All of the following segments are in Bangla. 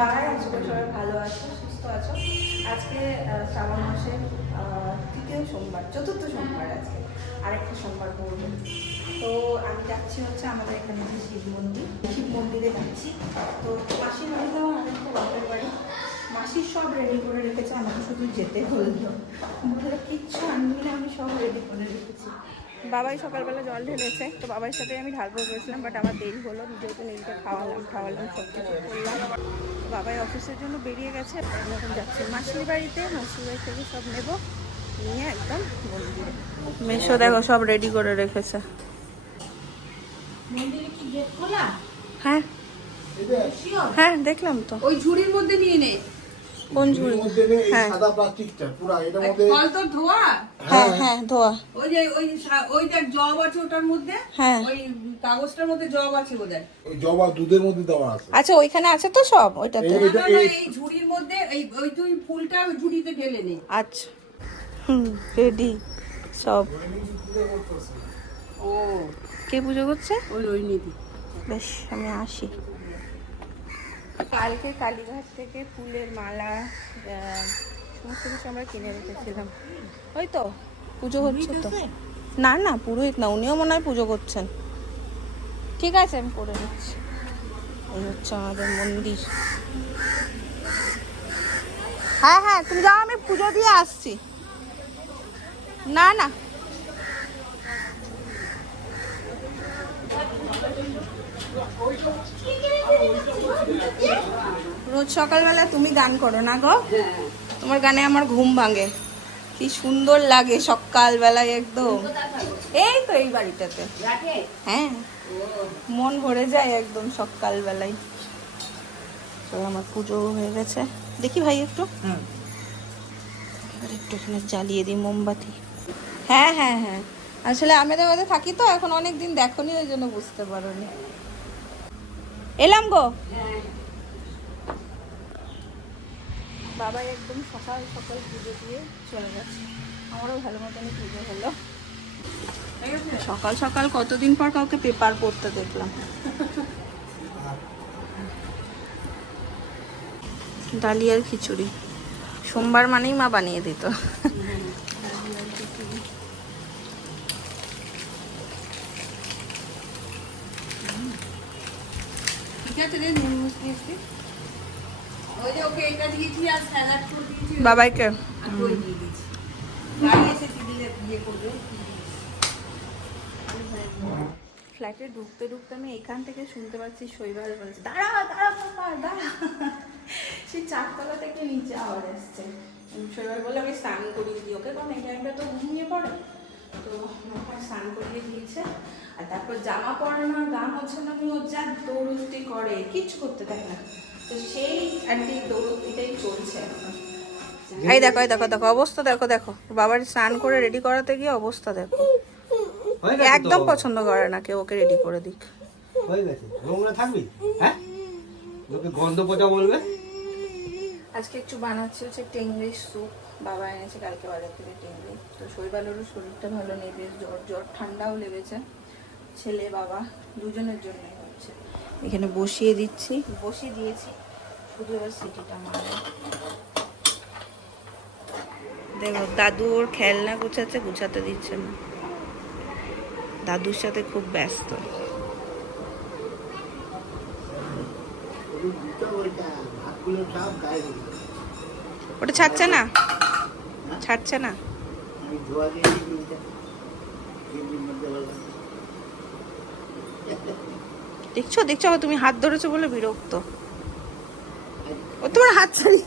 বাবাই আছো, সবাই ভালো আছো, সুস্থ আছো। আজকে শ্রাবণ মাসের তৃতীয় সোমবার, চতুর্থ সোমবার আজকে, আরেকটা সোমবার পড়বে। তো আমি যাচ্ছি হচ্ছে আমাদের এখানে যে শিব মন্দিরে যাচ্ছি। তো মাসির বাড়িতে আমার আরেকটা বাপের বাড়ি, মাসির সব রেডি করে রেখেছে, আমাকে শুধু যেতে হলো। বলে কিচ্ছু আনবি না, আমি সব রেডি করে রেখেছি। বাবাই সকালবেলা জল ঢেলেছে, তো বাবার সাথে আমি ঢালবো করেছিলাম, বাট আমার দেরি হলো, যেহেতু নীলকে খাওয়ালাম সব কিছু করলাম। বাবাই অফিসের জন্য বেরিয়ে গেছে, আমি এখন যাচ্ছি মাসির বাড়িতে। মাসির বাড়ি থেকে সব নেব, নিয়ে একদম মন্দিরে। মেশো দেখো সব রেডি করে রেখেছে। মন্দিরে কি গেট খোলা? হ্যাঁ হ্যাঁ দেখলাম তো। ওই ঝুড়ির মধ্যে নিয়ে নে। কোন ঝুড়ি? হ্যাঁ সাদা প্লাস্টিকটা পুরো এটার মধ্যে ফল তো ধোয়া। হ্যাঁ হ্যাঁ ধোয়া। ওই যে ওই দেখ জব আছে ওটার মধ্যে। হ্যাঁ ওই কাগজটার মধ্যে জব আছে বোধহয়। ওই জবা দুধের মধ্যে দেওয়া আছে। আচ্ছা ওইখানে আছে তো সব ওইটাতে। এই ঝুড়ির মধ্যে ওই তুই ফুলটা ওই ঝুড়িতে ঢেলে নে। আচ্ছা রেডি সব। ও কে পুজো করছে? ওই রোহিণীদি। বেশ আমি আসি। কালকে কালীঘাট থেকে ফুলের মালা সমস্ত কিছু আমরা কিনে রেখেছিলাম। ওই তো পুজো হচ্ছে তো। না না পুরোহিত না, উনিও মনে হয় পুজো করছেন। ঠিক আছে আমি করে নিচ্ছি। এই হচ্ছে আমাদের মন্দির। হ্যাঁ হ্যাঁ তুমি যাও, আমি পুজো দিয়ে আসছি। না না রোজ সকালবেলা তুমি গান করো না গো? তোমার গানে আমার ঘুম ভাঙে, কি সুন্দর লাগে সকালবেলায় একদম। এই তো এই বাড়িটাতে। হ্যাঁ মন ভরে যায় একদম সকালবেলায়। চলো আমার পুজো হয়ে গেছে, দেখি ভাই একটু একটু এখানে জ্বালিয়ে দিই মোমবাতি। হ্যাঁ হ্যাঁ হ্যাঁ আসলে আমেদাবাদে থাকি তো এখন, অনেক দিন দেখোনি ওই জন্য বুঝতে পারোনি। এলাম গো। বাবা একদম সকাল সকাল পুজো দিয়ে চলে গেছে, আমারও ভালো মতনই পুজো হলো। সকাল সকাল কতদিন পর কাউকে পেপার পড়তে দেখলাম। ডালিয়ার খিচুড়ি সোমবার মানেই মা বানিয়ে দিত। ঠিক আছে রে নুন মিষ্টি মিষ্টি। ওই যে ওকে এটা দিয়েছি আর স্যালাড করে দিয়েছি। বাবাইকে আর দই দিয়ে দিয়েছি। গাড়ি এসে দিদিলে ইয়ে করবে। ফ্ল্যাটে ঢুকতে ঢুকতে আমি এখান থেকে শুনতে পাচ্ছি শৈবাল বলছে দাঁড়া দাঁড়া বাবা দাঁড়া। সেই চারতলা থেকে নিচে আওয়াজ আসছে। শৈবাল বলে আমি স্নান করিয়ে দিই ওকে, কারণ এই টাইমটা তো ঘুমিয়ে পড়ে। তো ওখানে স্নান করিয়ে দিয়েছে, আর তারপর জামা পরে না, গা মোছে না, ও যা দৌড়ুতি করে, কিচ্ছু করতে থাকে না। তো সেই আর কি দৌড়ুতিটাই চলছে এখন। এই দেখো এই দেখো দেখো অবস্থা দেখো, দেখো বাবার স্নান করে রেডি করাতে গিয়ে অবস্থা দেখো। একদম পছন্দ করে না কেউ ওকে রেডি করে দিক। হয়ে গেছে, নোংরা থাকবি, হ্যাঁ লোকে গন্ধ পচা বলবে। আজকে একটু বানাচ্ছি হচ্ছে টেংরি স্যুপ, বাবা এনেছে কালকে বাজার থেকে টেংরি। তো শৈবালেরও শরীরটা ভালো নেই, বেশ জ্বর জ্বর ঠান্ডাও লেগেছে, ছেলে বাবা দুজনের জন্যই হচ্ছে। এখানে বসিয়ে দিয়েছি, শুধু এবার সিটিটা মারবে। দেখো দাদু ওর খেলনা গুছাচ্ছে, গুছাতে দিচ্ছে না, দাদুর সাথে খুব ব্যস্ত। ওটা ছাড়ছে না, ছাড়ছে না। দেখছো দেখছো আবার তুমি হাত ধরেছো বলে বিরক্ত। ও তোমার হাত ছাড়ি।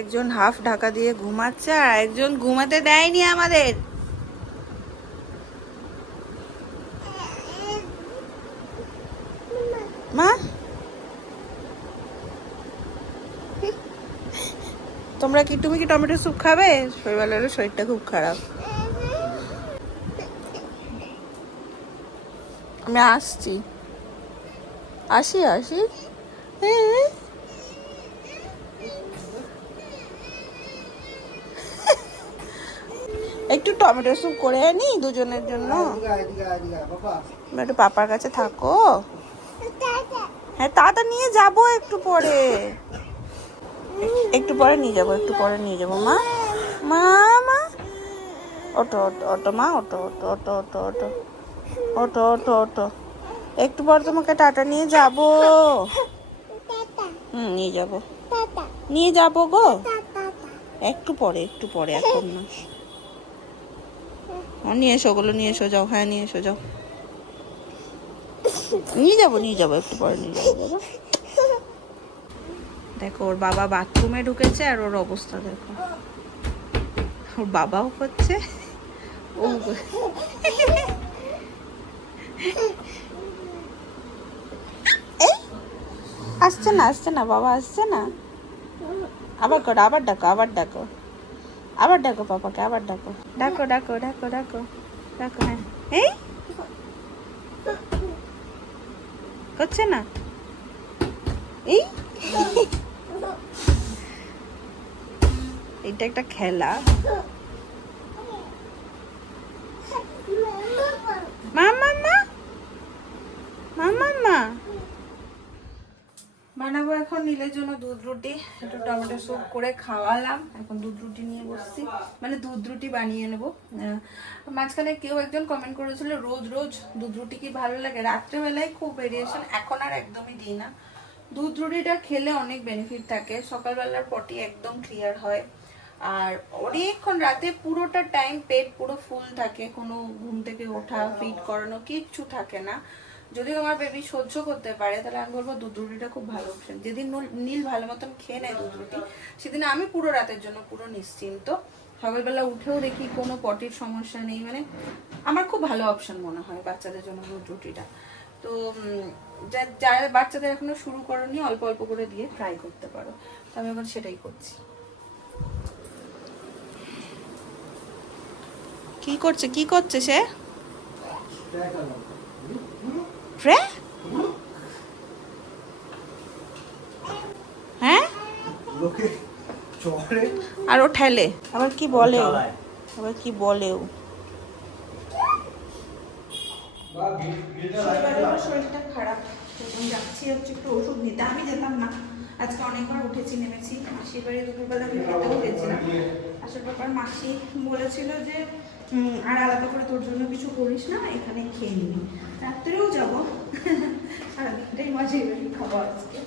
একজন হাফ ঢাকা দিয়ে ঘুমাচ্ছে আর একজন ঘুমাতে দেয়নি আমাদের। মা তোমরা কি, তুমি কি টমেটো স্যুপ খাবে? শৈবালের শরীরটা খুব খারাপ। আমি আসছি, আসি আসি। একটু টমেটো স্যুপ করে আনি দুজনের জন্য। একটু পাপার কাছে থাকো। হ্যাঁ তাড়াতাড়ি নিয়ে যাবো, একটু পরে, একটু পরে নিয়ে যাবো, একটু পরে নিয়ে যাবো। মা মা মা ওটো ওটো ওটো মা, ওটো ওটো ওটো ওটো ওটো ওটো ওটো ওটো। একটু পর তোমাকে টাটা নিয়ে যাবো। নিয়ে যাবো, নিয়ে যাবো গো। একটু পরে, একটু পরে, এখন না। নিয়ে এসো, ওগুলো নিয়ে এসো, যাও। হ্যাঁ নিয়ে এসো, যাও। নিয়ে যাবো, নিয়ে যাবো, একটু পরে নিয়ে যাবো বাবা। দেখো ওর বাবা বাথরুমে ঢুকেছে আর ওর অবস্থা দেখো। ওর বাবাও হচ্ছে, ও আসছে না, আসছে না বাবা, আসছে না। আবার করো, আবার ডাকো, আবার ডাকো, আবার ডাকো পাপাকে, আবার ডাকো, ডাকো ডাকো ডাকো ডাকো ডাকো। হ্যাঁ এই করছে না, এই এটা একটা খেলা। মা মা মা মা মা মা বানাবো এখন নীলের জন্য দুধ রুটি। একটু টমেটো স্যুপ করে খাওয়ালাম, এখন দুধ রুটি নিয়ে বসছি, মানে দুধ রুটি বানিয়ে নেবো। মাঝখানে কেউ একজন কমেন্ট করেছিল রোজ রোজ দুধ রুটি কি ভালো লাগে? রাত্রেবেলায় খুব ভেরিয়েশন, এখন আর একদমই দিই না। দুধ রুটিটা খেলে অনেক বেনিফিট থাকে, সকালবেলার পটি একদম ক্লিয়ার হয়, আর অনেকক্ষণ রাতে পুরোটা টাইম পেট পুরো ফুল থাকে, কোনো ঘুম থেকে ওঠা ফিড করানো কিচ্ছু থাকে না। যদি তোমার বেবি সহ্য করতে পারে তাহলে আমি বলবো দুধ রুটিটা খুব ভালো অপশন। যেদিন নীল ভালো মতন খেয়ে নেয় দুধ রুটি, সেদিন আমি পুরো রাতের জন্য পুরো নিশ্চিন্ত। সকালবেলা উঠেও দেখি কোনো পটির সমস্যা নেই, মানে আমার খুব ভালো অপশন মনে হয় বাচ্চাদের জন্য দুধ রুটিটা। তো যারা বাচ্চাদের এখনো শুরু করনি, অল্প অল্প করে দিয়ে ট্রাই করতে পারো। তো আমি এখন সেটাই করছি। কি করছে, কি করছে সে? হ্যাঁ আর ও ঠেলে, আবার কি বলে, আবার কি বলে ও। শরীরটা খারাপ, তখন যাচ্ছি হচ্ছে একটু ওষুধ নিতে। আমি যেতাম না, আজকে অনেকবার উঠেছি নেমেছি। মাসির বাড়ি দুপুরবেলা আমি খেতেও গেছিলাম। আসল ব্যাপার মাসি বলেছিল যে আর আলাদা করে তোর জন্য কিছু করিস না, এখানে খেয়ে নিবি। রাত্রেও যাবো, সারাদিনটাই মাসির বাড়ি খাবো আজকে।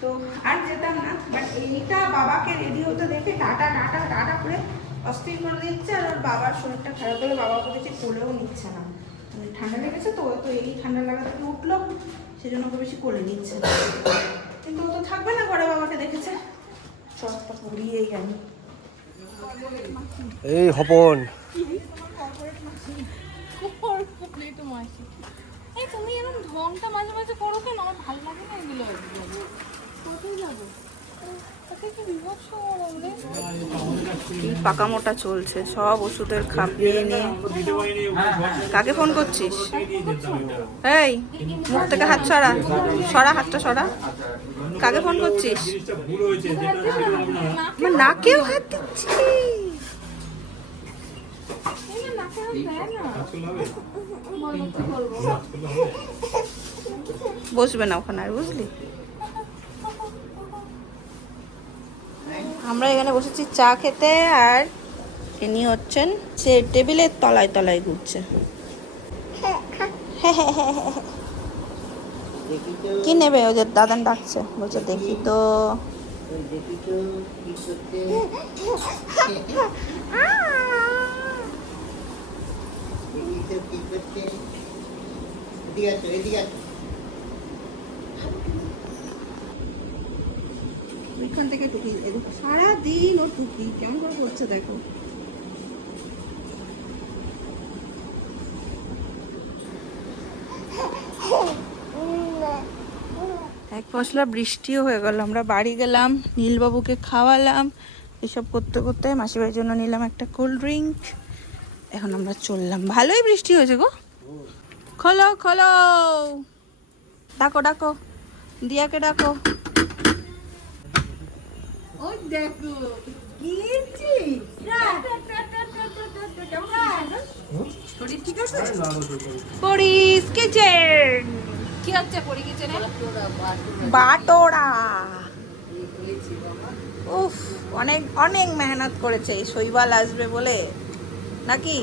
তো আর যেতাম না, বাট এইটা বাবাকে রেডি হতে দেখে টাটা টাটা টাটা করে অস্থির করে দিচ্ছে। আর ওর বাবার শরীরটা খারাপ হলে বাবাকে দেখে কোলেও নিচ্ছে না, ঠান্ডা লেগেছে তো, তো এই ঠান্ডা লাগা থেকে উঠলো, সেজন্য ওকে বেশি কোলে নিচ্ছে না। কিন্তু ও তো থাকবে না ঘরে, বাবাকে দেখেছে, সবটা পুড়িয়েই গেল। এই হপন তুমি এরকম ঢংটা মাঝে মাঝে করো কেন? আমার ভালো লাগে না এগুলো। কোথায় যাবো? পাকা মোটা চলছে, সব ওষুধের খাপিয়ে নিয়ে। কাকে ফোন করছিস? এই মুখ থেকে হাত সরা, সরা হাতটা সরা। কাকে ফোন করছিস? নাকেও হাত দিচ্ছি। বসবে না ওখানে আর, বুঝলি? আমরা এখানে বসেছি চা খেতে, আর ইনি হচ্ছেন সে টেবিলের তলায় তলায় ঘুরছে। কি নেবে? ওদের দাদান ডাকছে, বলছে দেখি তো। ওইখান থেকে টুকি, সারাদিন ও টুকি কেমন করে করছে দেখো। এক পশলা বৃষ্টিও হয়ে গেল। আমরা বাড়ি গেলাম, নীলবাবুকে খাওয়ালাম, এসব করতে করতে মাসিবাড়ির জন্য নিলাম একটা কোল্ড ড্রিঙ্ক। এখন আমরা চললাম। ভালোই বৃষ্টি হয়েছে গো। খোলো খোলো, ডাকো ডাকো, দিয়াকে ডাকো। ওই দেখো শরীর ঠিক আছে? পরিস কিচেন। কি হচ্ছে পরি কিচেনে? বাটোড়া। উফ, অনেক অনেক মেহনত করেছে এই শৈবাল আসবে বলে নাকি?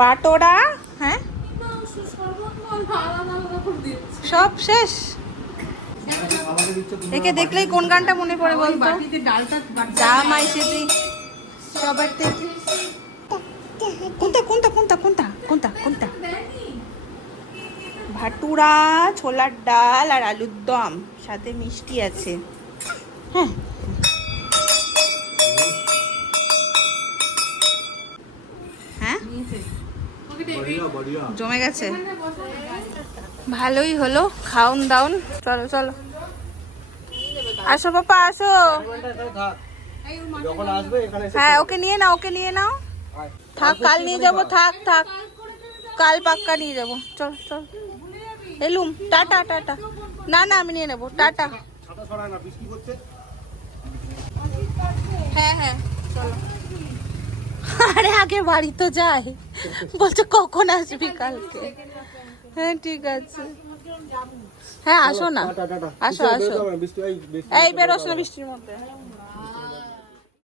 বাটোড়া, হ্যাঁ সব শেষ। একে দেখলেই কোন গানটা মনে পড়ে বলতো? বাটিতে ডালটা জামা এসেছি সবার থেকে। কোনটা কোনটা কোনটা কোনটা কোনটা কোনটা? ভাটুরা, ছোলার ডাল আর আলুর দম, সাথে মিষ্টি আছে। হ্যাঁ হ্যাঁ জমে গেছে। ভালোই হলো, খাউন দাউন। চলো চলো, আসো পাপা আসো। যখন আসবে এখানে এসে হ্যাঁ ওকে নিয়ে নাও, ওকে নিয়ে নাও। থাক, কাল নিয়ে যাবো। থাক থাক, কাল পাক্কা নিয়ে যাবো। চল চল, এলুম। Tata tata. না না আমি নিয়ে নেবো, টাটা। ছাতা ছড়ায় না, বৃষ্টি করছে। হ্যাঁ হ্যাঁ চলো। আরে আগে বাড়ি তো যাই, বলছো কখন আসবি কালকে? হ্যাঁ ঠিক আছে, হ্যাঁ আসো না, টাটা টাটা। আসো আসো। বৃষ্টি এই বেরোস না বৃষ্টির মধ্যে।